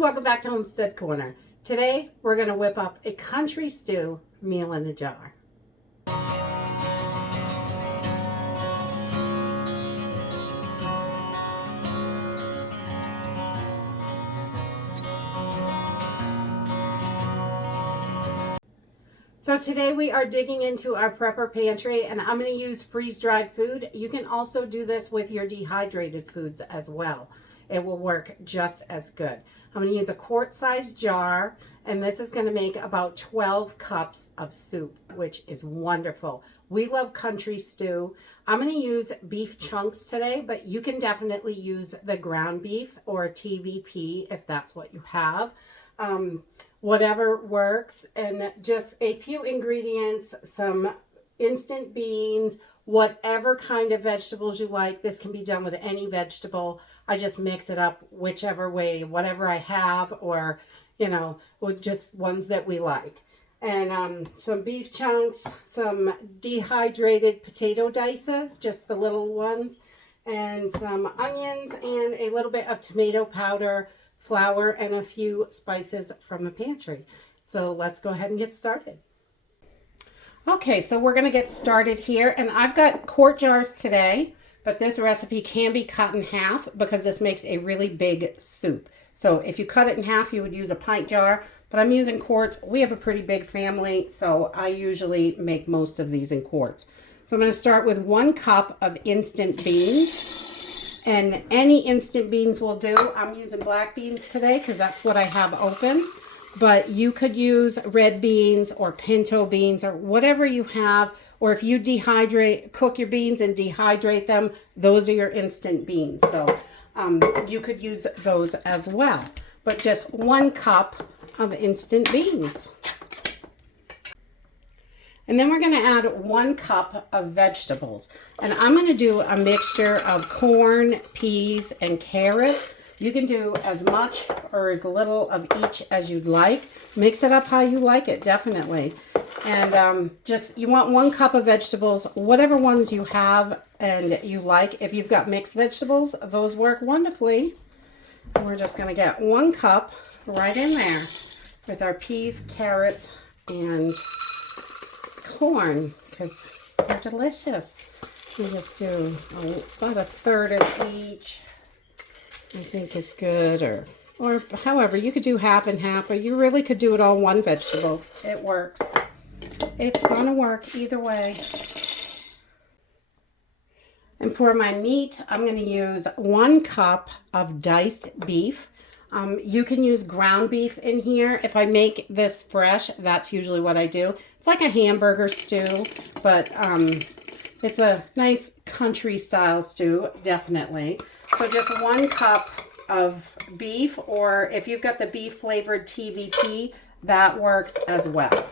welcome back to Homestead Corner. Today we're going to whip up a country stew meal in a jar. So today we are digging into our prepper pantry, and I'm going to use freeze-dried food. You can also do this with your dehydrated foods as well. It will work just as good. I'm going to use a quart-sized jar, and this is going to make about 12 cups of soup, which is wonderful. We love country stew. I'm going to use beef chunks today, but you can definitely use the ground beef or TVP if that's what you have. Whatever works, and just a few ingredients, some instant beans, whatever kind of vegetables you like. This can be done with any vegetable. I just mix it up whichever way, whatever I have, or, you know, with just ones that we like. And some beef chunks, some dehydrated potato dices, just the little ones, and some onions, and a little bit of tomato powder, flour, and a few spices from the pantry. So let's go ahead and get started. Okay, so we're going to get started here, and I've got quart jars today, but this recipe can be cut in half because this makes a really big soup. So if you cut it in half, you would use a pint jar, but I'm using quarts. We have a pretty big family, so I usually make most of these in quarts. So I'm going to start with 1 cup of instant beans. And any instant beans will do. I'm using black beans today because that's what I have open. But you could use red beans or pinto beans or whatever you have. Or if you cook your beans and dehydrate them, those are your instant beans. So you could use those as well. But just 1 cup of instant beans. And then we're going to add 1 cup of vegetables. And I'm going to do a mixture of corn, peas, and carrots. You can do as much or as little of each as you'd like. Mix it up how you like it, definitely. And you want 1 cup of vegetables, whatever ones you have and you like. If you've got mixed vegetables, those work wonderfully. And we're just going to get 1 cup right in there with our peas, carrots, and corn, because they're delicious. We just do about 1/3 of each, I think is good, or however, you could do half and half, or you really could do it all one vegetable. It works. It's gonna work either way. And for my meat, I'm gonna use 1 cup of diced beef. You can use ground beef in here. If I make this fresh, that's usually what I do. It's like a hamburger stew, but it's a nice country style stew, definitely. So just 1 cup of beef, or if you've got the beef flavored TVP, that works as well.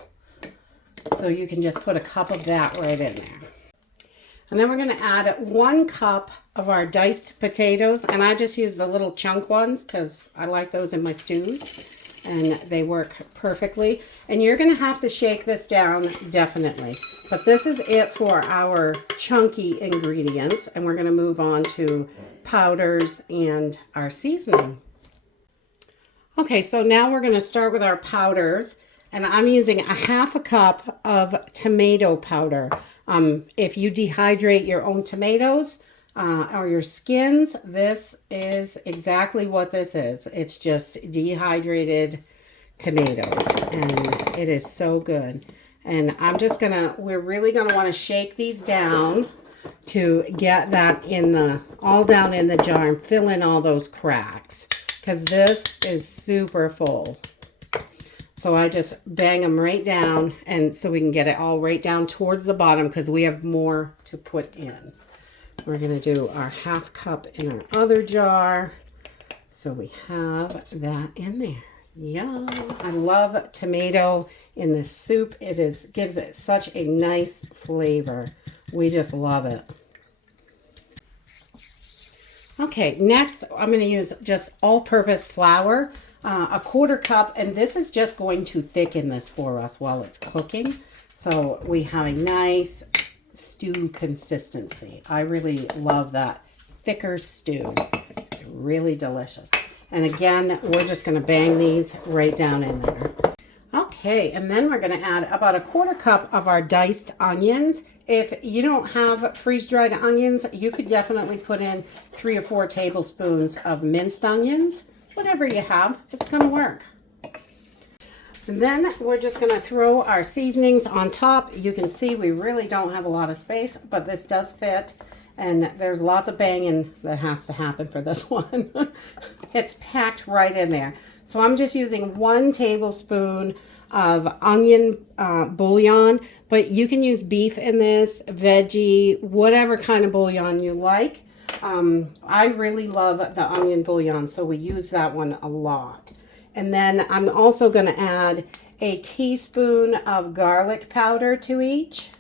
So you can just put a cup of that right in there. And then we're going to add 1 cup of our diced potatoes. And I just use the little chunk ones because I like those in my stews. And they work perfectly. And you're going to have to shake this down, definitely. But this is it for our chunky ingredients. And we're going to move on to powders and our seasoning. Okay, so now we're going to start with our powders. And I'm using 1/2 cup of tomato powder. If you dehydrate your own tomatoes or your skins, this is exactly what this is. It's just dehydrated tomatoes, and it is so good. And we're really gonna want to shake these down to get that all down in the jar and fill in all those cracks, because this is super full. So I just bang them right down, and so we can get it all right down towards the bottom because we have more to put in. We're going to do our 1/2 cup in our other jar. So we have that in there. Yum. I love tomato in this soup. Gives it such a nice flavor. We just love it. Okay, next I'm going to use just all-purpose flour. 1/4 cup, and this is just going to thicken this for us while it's cooking, so we have a nice stew consistency. I really love that thicker stew. It's really delicious. And again, we're just going to bang these right down in there. Okay, and then we're going to add about a 1/4 cup of our diced onions. If you don't have freeze-dried onions, you could definitely put in 3 or 4 tablespoons of minced onions. Whatever you have, it's going to work. And then we're just going to throw our seasonings on top. You can see we really don't have a lot of space, but this does fit. And there's lots of banging that has to happen for this one. It's packed right in there. So I'm just using 1 tablespoon of onion bouillon, but you can use beef in this, veggie, whatever kind of bouillon you like. I really love the onion bouillon, so we use that one a lot. And then I'm also going to add a teaspoon of garlic powder to each,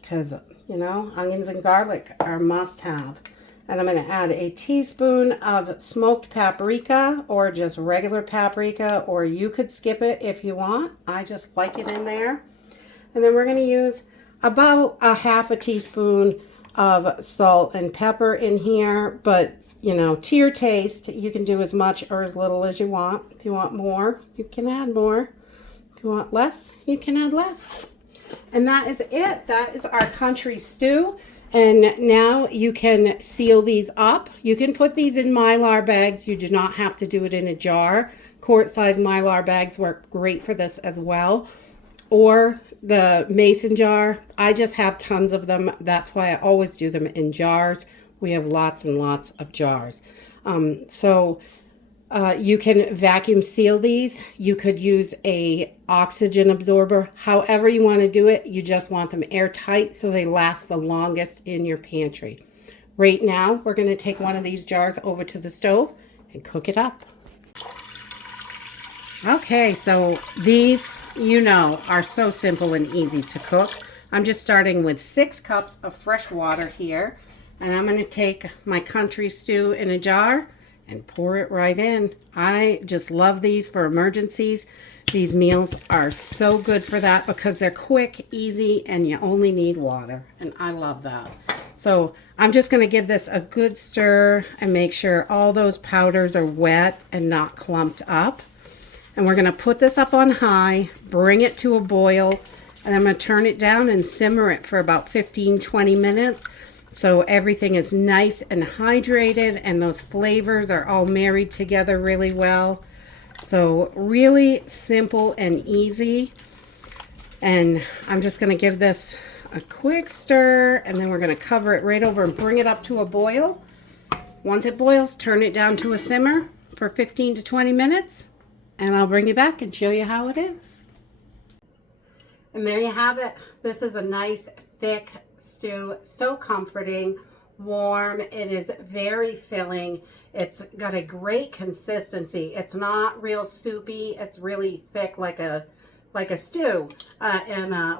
because, you know, onions and garlic are must-have. And I'm going to add a teaspoon of smoked paprika, or just regular paprika, or you could skip it if you want. I just like it in there. And then we're going to use about a 1/2 teaspoon of salt and pepper in here, but you know, to your taste. You can do as much or as little as you want. If you want more, you can add more. If you want less, you can add less. And that is it. That is our country stew. And now you can seal these up. You can put these in Mylar bags. You do not have to do it in a jar. Quart-size Mylar bags work great for this as well. Or the mason jar. I just have tons of them. That's why I always do them in jars. We have lots and lots of jars. You can vacuum seal these. You could use a oxygen absorber. However you want to do it, you just want them airtight so they last the longest in your pantry. Right now, we're going to take one of these jars over to the stove and cook it up. Okay, so these, you know, are so simple and easy to cook. I'm just starting with 6 cups of fresh water here. And I'm going to take my country stew in a jar and pour it right in. I just love these for emergencies. These meals are so good for that because they're quick, easy, and you only need water. And I love that. So I'm just going to give this a good stir and make sure all those powders are wet and not clumped up. And we're going to put this up on high, bring it to a boil, and I'm going to turn it down and simmer it for about 15-20 minutes. So everything is nice and hydrated and those flavors are all married together really well. So really simple and easy. And I'm just going to give this a quick stir, and then we're going to cover it right over and bring it up to a boil. Once it boils, turn it down to a simmer for 15 to 20 minutes, and I'll bring you back and show you how it is. And there you have it. This is a nice thick stew, so comforting, warm. It is very filling. It's got a great consistency. It's not real soupy. It's really thick like a stew.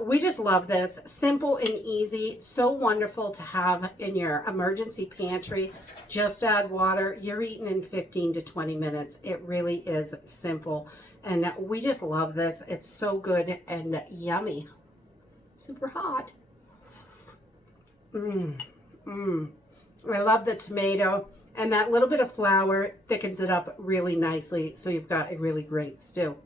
We just love this. Simple and easy. So wonderful to have in your emergency pantry. Just add water. You're eating in 15 to 20 minutes. It really is simple. And we just love this. It's so good and yummy. Super hot. I love the tomato, and that little bit of flour thickens it up really nicely, so you've got a really great stew.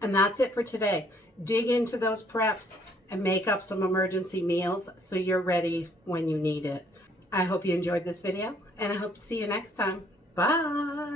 And that's it for today. Dig into those preps and make up some emergency meals so you're ready when you need it. I hope you enjoyed this video, and I hope to see you next time. Bye!